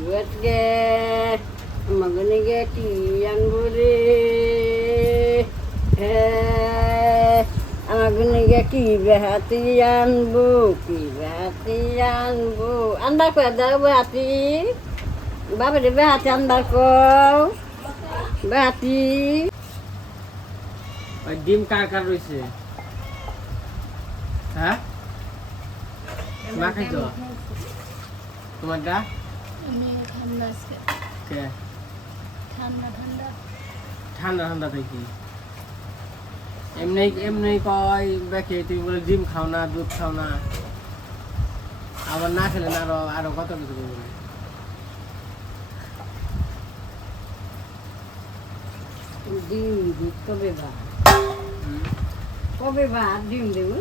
গে মগনে গে কি আনবো রে মগনে গে কি বেহাতি আনবো আনবার করে দাও বেহাতি বাবা রে বেহাতি আনবার কও বেহাতি ওই ডিম কার কার রয়েছে হ্যাঁ মা খাইছো তোমারটা কে ঠান্ডা ঠান্ডা থেকে এমনি এমনি কয় দেখে তুমি বলে ডিম খাও না দুধ খাও না আবার না খেলে না আরো কত কিছু বলে ডিম দুধ কবে বা ডিম দেবো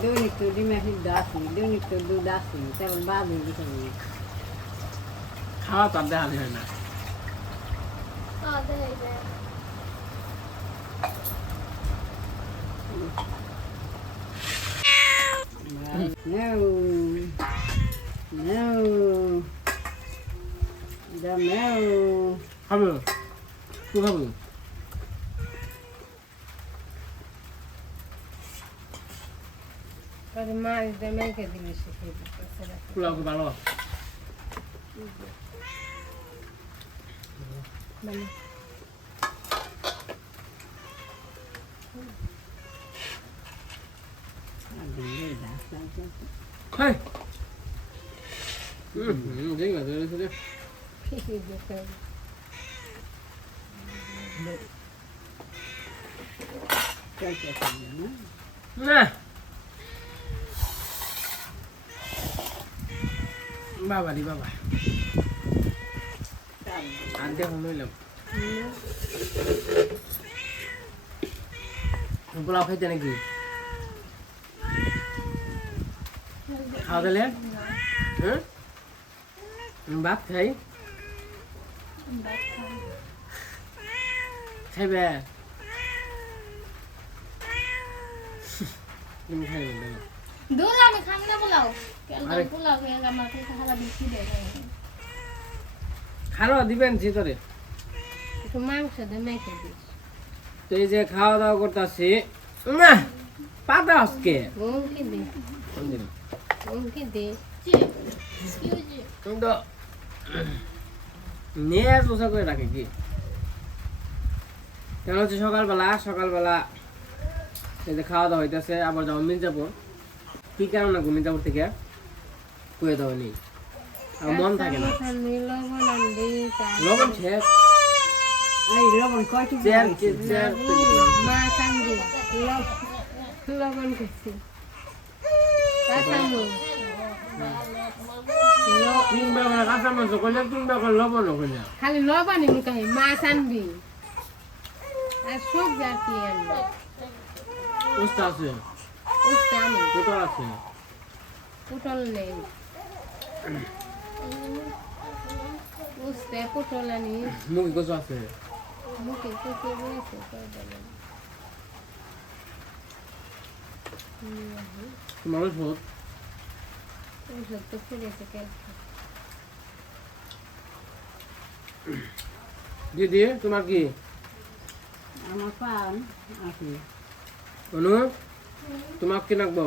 দৈনিক তো ডিম সিদ্ধ আসি দৈনিক তো দুধ আসি তেমন বাদ হয়ে গেছে খাওয়া তো আর দেখা যায় না No. No. খাবে তুই খাবে পোলাও ভালো Hey. Dính vào đây thôi. Nè. Baba đi baba. Ăn tiếp không nuôi lắm. Polau খাইতে নাকি খাওয়া দিলে হ্যাঁ ভাত খাই খাইবে তুমি খাইবে না দুধ আমি খাই না পোলাও পোলাও আমার কাছে খালা বেশি দেয় খালো দিবেন জিতরে একটু মাংস দিয়ে মেখে দিস তো এই যে খাওয়া দাওয়া করতেছি না পাতা আজকে মুখে দে মুখে দে তুমি তো নিয়ে পোষা করে রাখে কি কেন হচ্ছে সকালবেলা এই যে খাওয়া দাওয়া হইতেছে আবার যাবো মির্জাপুর কি কারণ না মির্জাপুর থেকে কুয়ে দেওয়া নেই আর মন থাকে না লবণ শেষ এই লবণ কয়টি চেয়ার মা কান্দি লবণ খেয়েছি খালি লবণ মুখাই মাছ আনবি আর সবজি আর কি আনবি উস্তা আছে উস্তা আনি পটল আছে পটল নেই উস্তে পটল আনি মুগি কচু আছে মুখে কুচি রয়েছে তোমার ওষুধ ওষুধ তো ফুলেছে কেন দিদি তোমার কি আমার পান আছে অনু তোমার কি নাকবো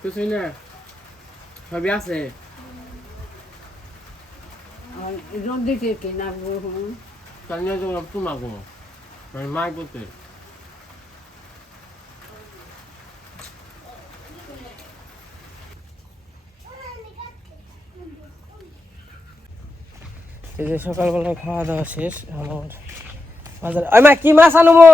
কিছুই না সবই আছে আর রোদিতে কি নাগবো জানিয়ে যাবো তোমার গো মানে মাই বলতে এই যে সকালবেলা খাওয়া দাওয়া শেষ আমার বাজারে ওই মা কি মাছ আনবো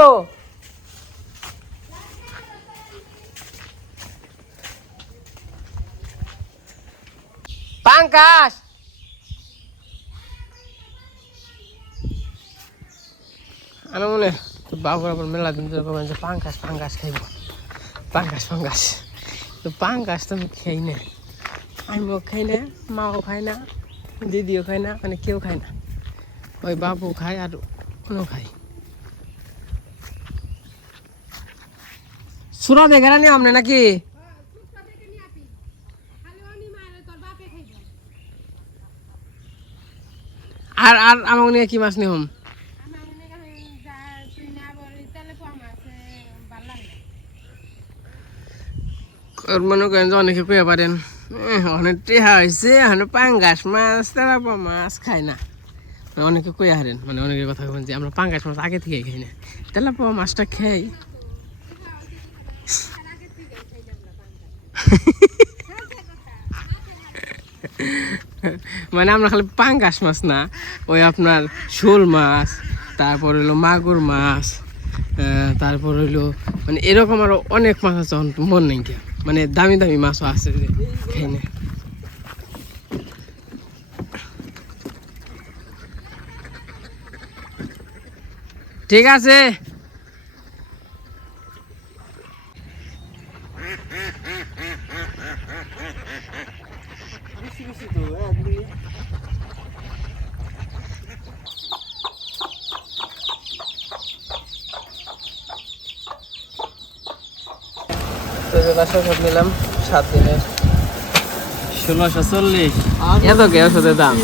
পাঙ্কাশ আমি মনে তো বাবুর আবার মেলা দিন ধরে বলবেন যে পাঙ্কাশ খাইব পাঙ্কাশ তো পাঙ্কাশ তো আমি খাই না আমিও খাই না মাও খায় না দিদিও খায় না মানে কেউ খায় না ওই বাবু খায় আর কোনো খায় সুরা দেখে নি আমনে নাকি আর আর আমাকে নিয়ে কি মাছ নিহম আমার মনে হয় যা তুই না বলি তাহলে কম আছে ভালো লাগে মনে করেন যে অনেকে কয়ে পারেন অনেক টেহা হয়েছে এখন পাঙ্গাস মাছ তেলাপোয়া মাছ খায় না অনেকে কয়ে হারেন মানে অনেকের কথা বলেন যে আমরা পাঙ্গাস মাছ আগে থেকে খাই না তেলাপোয়া মাছটা খাই মানে আমরা খালি পাঙ্গাস মাছ না ওই আপনার শোল মাছ তারপর হইলো মাগুর মাছ তারপর হইলো মানে এরকম আরো অনেক মাছ আছে মন নেই কি মানে দামি দামি মাছও আছে যে খাই না ঠিক আছে সব নিলাম 7 দিনের 1640 এত কে ওষুধের দাম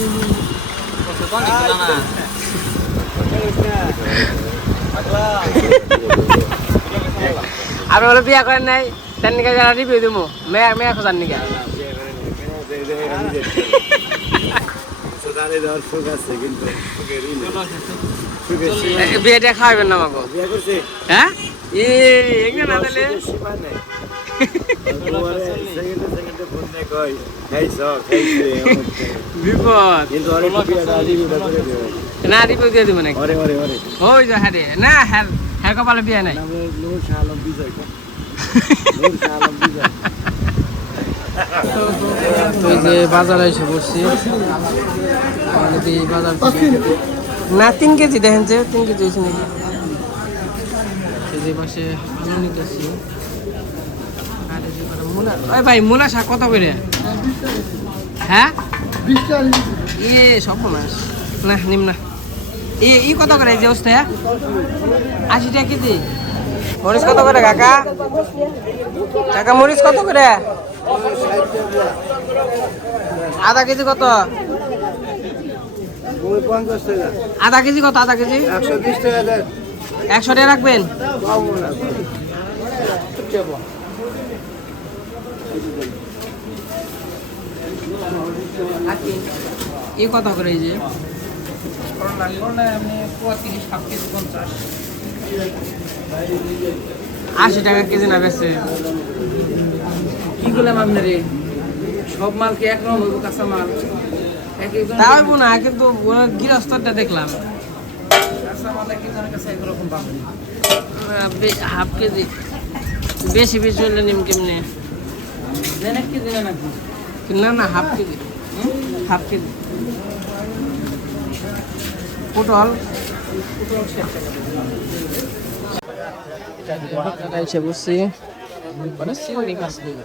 আপনি বলে বিয়া করেন নাই তার নিকে যারা রিভিউ দিব মেয়া মেয়া খোঁজার নিকে বিয়েটা খাওয়াবেন না আমাকে হ্যাঁ না তাহলে বিপদ না রিভিউ দিয়ে দিব নাকি ওই যে হ্যাঁ রে না হ্যাঁ হ্যাঁ কপালে বিয়ে নাই ওই যে বাজারে এসে বসছি বাজার না 3 কেজি দেখেন যে 3 কেজি হয়েছে নাকি এই যে পাশে আলু নিতেছি আর এই যে মূলা ওই ভাই মূলা শাক কত করে হ্যাঁ 20 টাকা সব মাস না নিম না ই কত করে এই যে অবস্থা 80 টাকা কেজি মরিচ কত করে কাকা কাকা মরিচ কত করে আধা কেজি কত আধা কেজি কত আধা কেজি 120 টাকা দেন 100 টাকা রাখবেন এ কত করে এই যে 80 টাকা কেজি না বেশি কি করলাম আপনার সব মাল কি একরকম হইব কাঁচা মাল তাও না কিন্তু গৃহস্থটা দেখলাম কাঁচা মাল একজনের কাছে একরকম পাবেন হাফ কেজি বেশি বেশি হলে নিম কেমনে দেন 1 কেজি না নাকি না না হাফ কেজি হাফ কেজি পটল এসে বসছি মানে চিংড়ি মাছ দিবে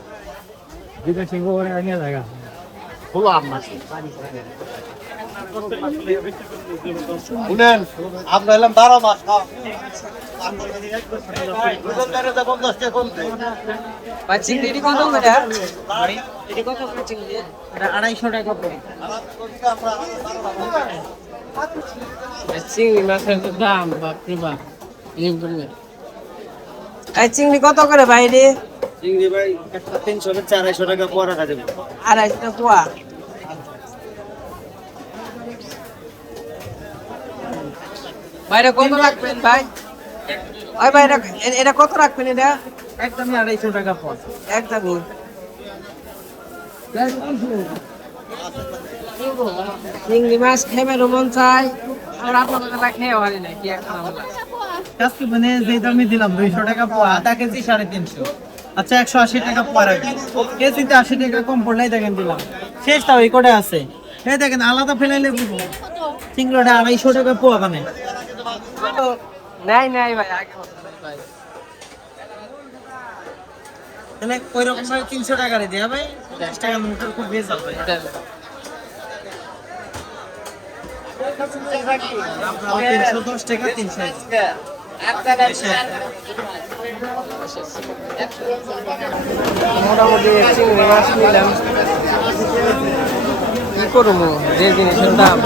শুনেন আমরা এলাম 12 মাস চিংড়ি কত করে কত করে চিংড়ি 250 টাকা করে চিংড়ি মাছের দাম বাপরে বাপ এই চিংড়ি কত করে বাইরে চিংড়ি ভাই একটা 300 450 টাকা পোয়া রাখা যাবে 250 টাকা পোয়া বাইরে কত রাখবেন ভাই ওই ভাই এটা কত রাখবেন এটা একদমই 250 টাকা পোয়া একদমই চিংড়ি মাছ খেয়ে মন চাই আর আপনারা খেয়ে পারি না কি একটা আজকে মানে যে দামে দিলাম 200 টাকা পোয়া আধা কেজি 350 আচ্ছা 180 টাকা পোয়া রাখবেন কেজিতে 80 টাকা কম পড়লেই দেখেন দিলাম শেষটাও এই কোটে আছে এই দেখেন আলাদা ফেলাইলে বুঝবো চিংড়িটা 250 টাকা পোয়া মানে নাই নাই ভাই আগে ভাই তাহলে ওই রকম ভাবে 300 টাকা রে দেয়া ভাই 10 টাকা মোটর খুব বেজাল ভাই এটা 310 টাকা 300 মোটামুটি চিংড়ি মাছ নিলাম করবো যে জিনিসের দাম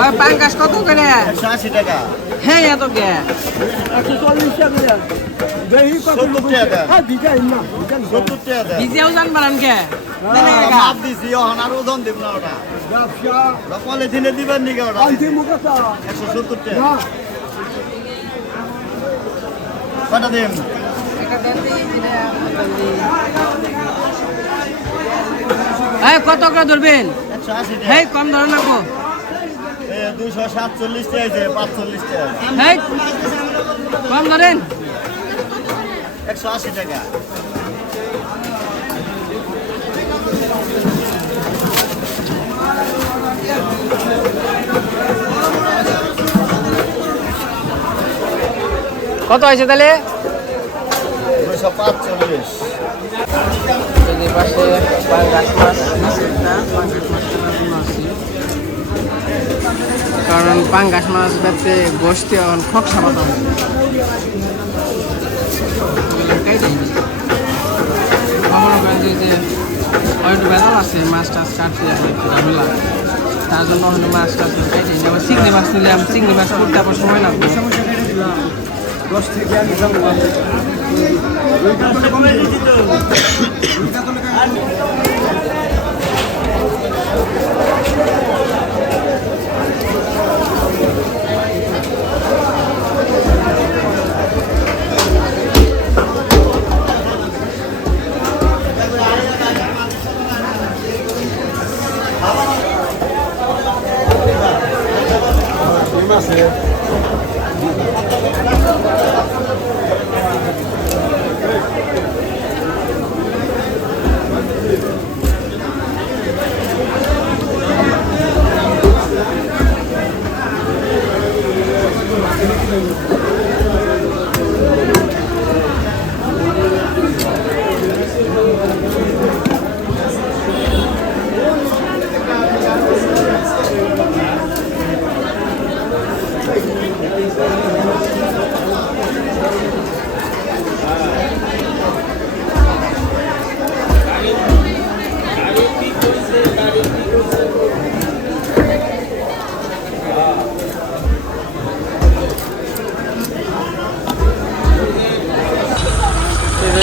ওই পাঙ্কাশ কত করে 180 টাকা হ্যাঁ এত কে 70 টাকা 70 টাকা ভিজিয়াও জান বাড়ান কে মাপ দিছি এখন আর ওজন দেব না ওটা পলিথিনে দিবেন নাকি ওটা 170 টাকা কটা দিন কত করে ধরবেন 180 টাকা হ্যাঁ কম ধরে নাকো 247 টাকা 45 টাকা হ্যাঁ কম ধরেন 180 টাকা কত হয়েছে তাহলে 245 এই পাশে পাঙ্গাস মাছ না পাঙ্গাস মাছ আছে কারণ পাঙ্গাস মাছ বেচতে গোষ্ঠী এখন খকসা পাতা আমার কাছে যে অনেক বেদাল আছে মাছ টাছ কাটতে ঝামেলা তার জন্য হয়তো মাছ টাছ কাটে আবার চিংড়ি মাছ নিলে আমি চিংড়ি মাছ করতে আবার সময় লাগবে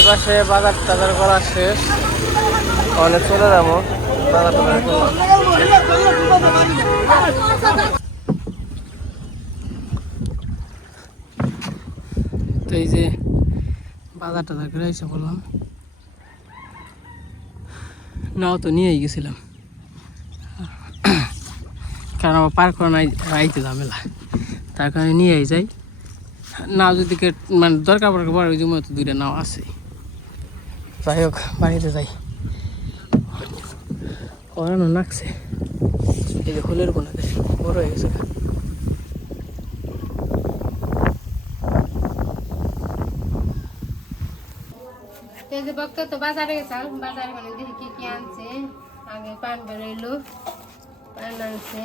পাশে বাজার টাজার করা শেষ অনেক চলে যাবো বাজার টাজার করলাম তো এই যে বাজার টাজার করে এসে বললাম নাও তো নিয়েই গেছিলাম কারণ আমার পার করা নাই রাইতে ঝামেলা তার কারণে নিয়েই যাই নাও যদি মানে দরকার পড়ে ওই জন্য তো দুইটা নাও আছে যাই হোক বাড়িতে যাই ওরানো নাকছে এই যে ফুলের কোনা বড় হয়ে গেছে তো বাজারে গেছাল বাজারে মানে দেখি কি কি আনছে আগে পান বেরোইলো পান আনছে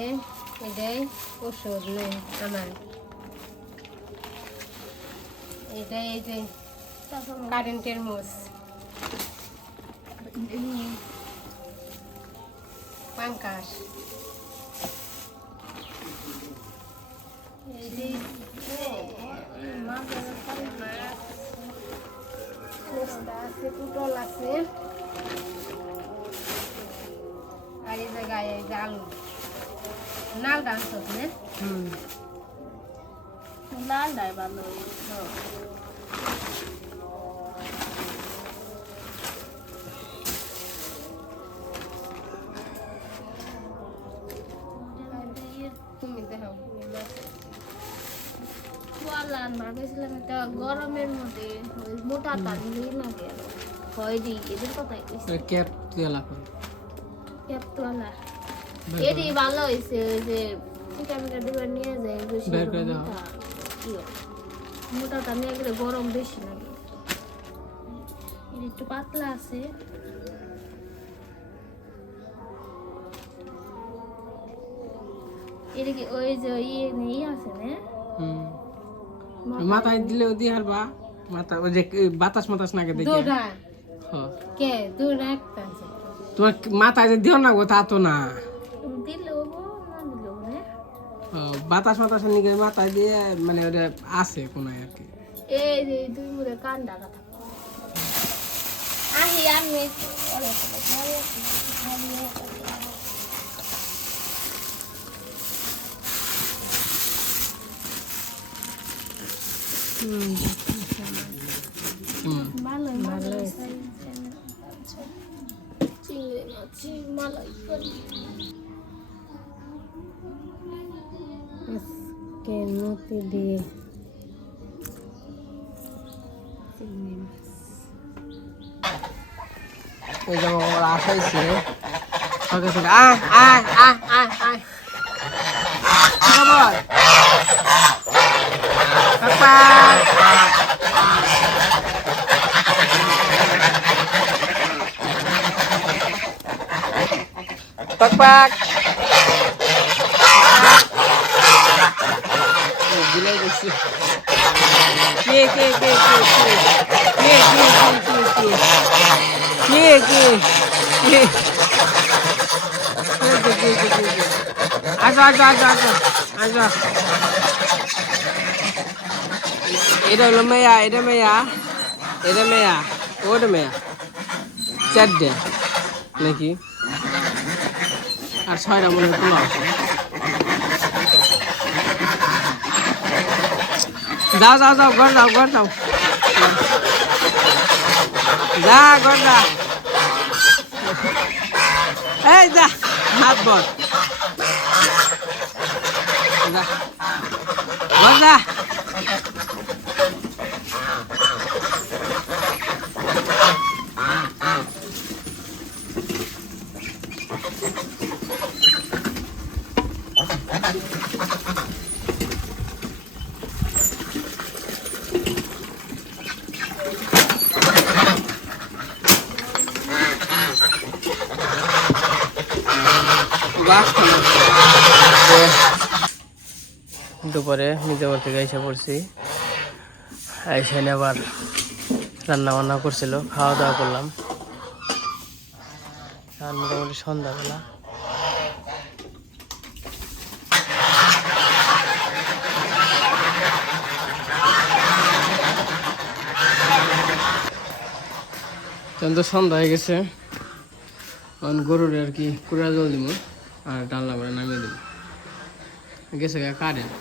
এটাই ওষুধ নেই আমার এটা এই যে কারেন্টের মোষ পাঙ্কাশ এই যে মাছ আছে পুটল আছে আর এই জায়গায় এই যে আলু নাল ডান্স না নাল ডাই ভালো তুমি দেখো ভাবেছিলাম একটা গরমের মধ্যে মোটা টানলেই না গেল হয় দি এদের কথাই ক্যাপ তোলা ক্যাপ তোলা এটি ভালো হয়েছে যে ক্যামেরা দিয়ে নিয়ে যায় বেশি মোটাটা নিয়ে গেলে গরম বেশি লাগে এর একটু পাতলা আছে এদিকে ওই যে ইয়ে আছে না মাথায় দিলে ওদি হারবা মাথা ওই যে বাতাস মাতাস নাকে দেখে দুটা হ্যাঁ কে দুটা একটা তোমার মাথায় যে দিও না গো তা তো না দিলেও না দিলেও রে বাতাস বাতাসের নিকে মাথায় দিয়ে মানে ওটা আছে কোনায় আর কি এই যে দুই মুড়ে কান্ডা কথা আহি আমি ভালো ভালো চিংড়ি মাছ মালাই করি কেমতে দিয়ে চিংড়ি মাছ ওই যে আমার আসাইছে সকাল থেকে আয় আয় আয় আয় আয় কি খবর পাপা পাক পাক দিলাই গেছি কে কে কে কে কে কে কে কে আচ্ছা আচ্ছা আচ্ছা আচ্ছা আচ্ছা এটা হলো মেয়া এটা মেয়া এটা মেয়া ওটা মেয়া চারটে নাকি আর 6টা মনে হয় তোলা আছে যাও যাও যাও ঘর যাও ঘর যাও যা ঘর যা এই যা হাত বল যা ঘর যা দুপুরে নিজের থেকে এসে পড়ছি এসে আবার রান্না বান্না করছিল খাওয়া দাওয়া করলাম আর মোটামুটি সন্ধ্যাবেলা তখন তো সন্ধ্যা হয়ে গেছে গরুর আর কি কুড়া জল দিব আর ডালনা করে নামিয়ে দিব গেছে কারেন্ট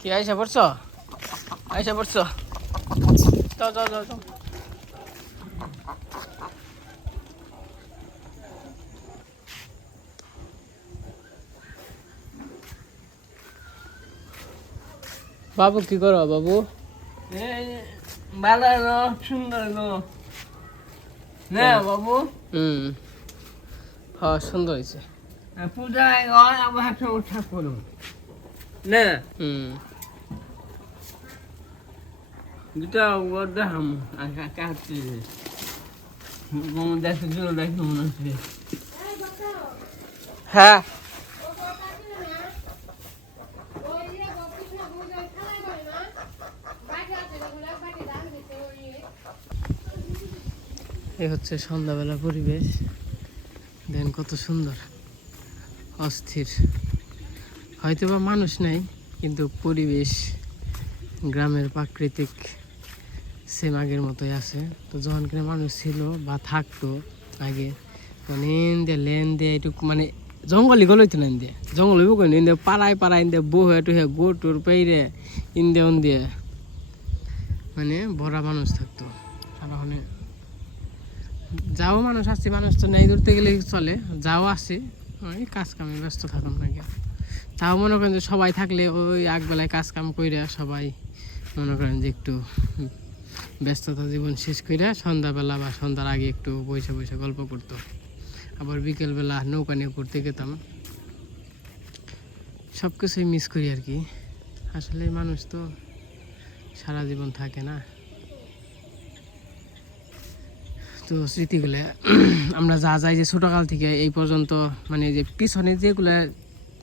কি আইসা পড়ছো যাও যাও যাও যাও বাবু কি করো বাবু ভালো সুন্দর না বাবু হ্যাঁ সুন্দর হয়েছে পূজায় আবার ঠাকুর না দুটা দেখাম কাটছি দেখে দেখে মনে হচ্ছে হ্যাঁ এই হচ্ছে সন্ধ্যাবেলা পরিবেশ দেন কত সুন্দর অস্থির হয়তো বা মানুষ নাই কিন্তু পরিবেশ গ্রামের প্রাকৃতিক সেম আগের মতোই আছে তো যখন কিনা মানুষ ছিল বা থাকতো আগে মানে ইন্দে লেন দিয়ে একটু মানে জঙ্গলি গলো তো না ইন্দে জঙ্গল হইব কেন ইন্দে পাড়ায় ইন্দে বহে টুহে গোটুর পেইরে ইন্দে ওন্দে মানে বড়া মানুষ থাকতো আর ওখানে যাও মানুষ আসছে মানুষ তো নেই ধরতে গেলে চলে যাও আসে ওই কাজ কামে ব্যস্ত থাকুন নাকি তাও মনে করেন যে সবাই থাকলে ওই একবেলায় কাজ কাম কইরা সবাই মনে করেন যে একটু ব্যস্ততা জীবন শেষ করে সন্ধ্যাবেলা বা সন্ধ্যার আগে একটু বসে বসে গল্প করতো আবার বিকেলবেলা নৌকা নিয়ে ঘুরতে যেতাম সব কিছুই মিস করি আর কি আসলে মানুষ তো সারা জীবন থাকে না তো স্মৃতিগুলো আমরা যা যাই যে ছোটোকাল থেকে এই পর্যন্ত মানে যে পিছনে যেগুলো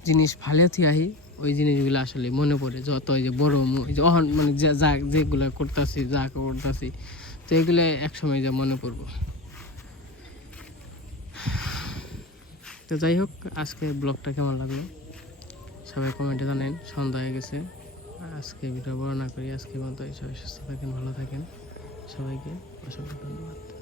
জিনিস ভালো থিয়াহি ওই জিনিসগুলো আসলে মনে পড়ে যত এই যে বড় এই যে অহন মানে যা যেগুলো করতেছি যা করতেছি তো এগুলো একসময় যা মনে পড়বো তো যাই হোক আজকে ব্লগটা কেমন লাগলো সবাই কমেন্টে জানেন সন্ধ্যা হয়ে গেছে আজকে ভিডিও বড় না করি আজকে মতো সবাই সুস্থ থাকেন ভালো থাকেন সবাইকে অসংখ্য ধন্যবাদ